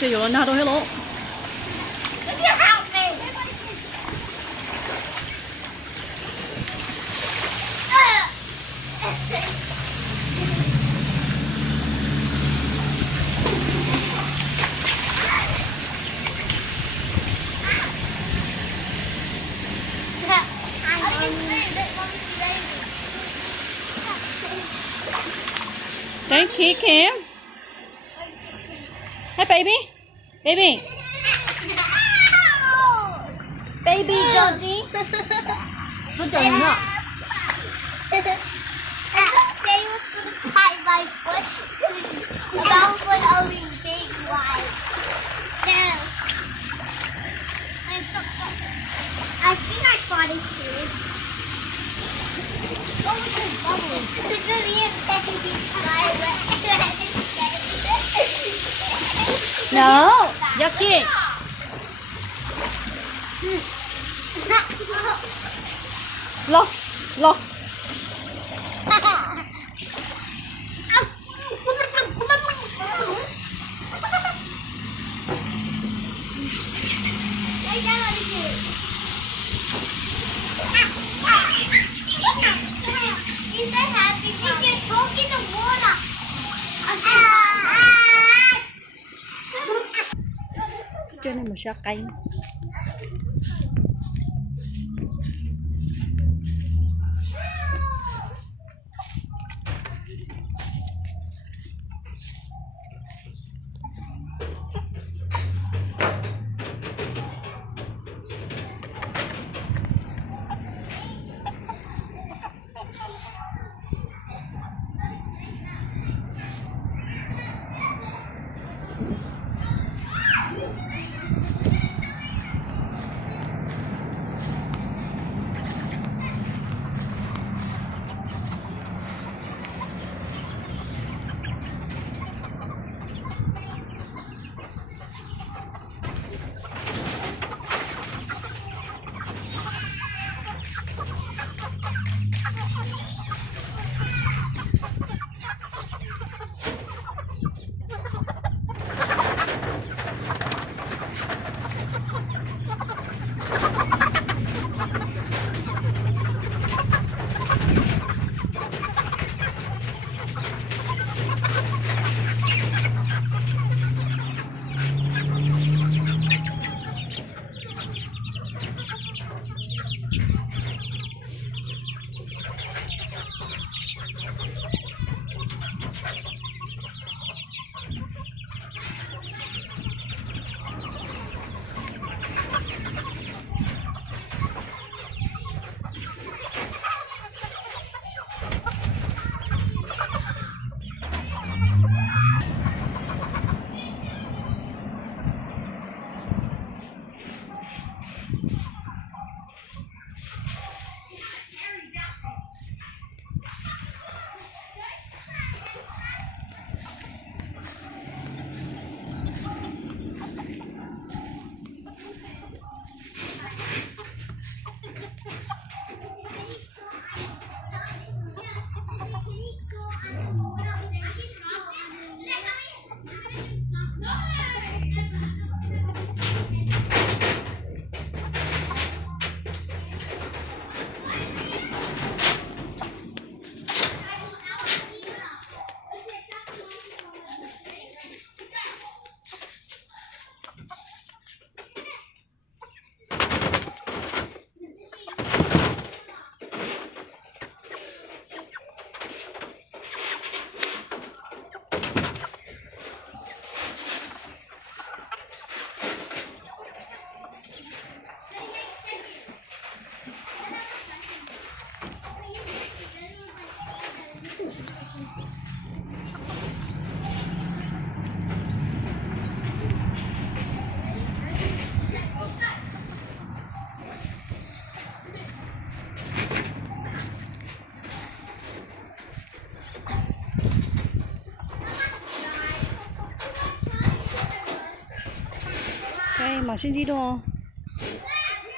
这有人拿东西喽。Thank you, Kim. Hi, baby. Baby. Baby Georgie. Nó trời nữa. They was gonna tie my foot. That was only big one. No. I think I caught it too. Oh, it's bubbling. It's gonna be a baby No, Yucky. Look, look. Trên này một sao cay. Okay, 马上激动哦。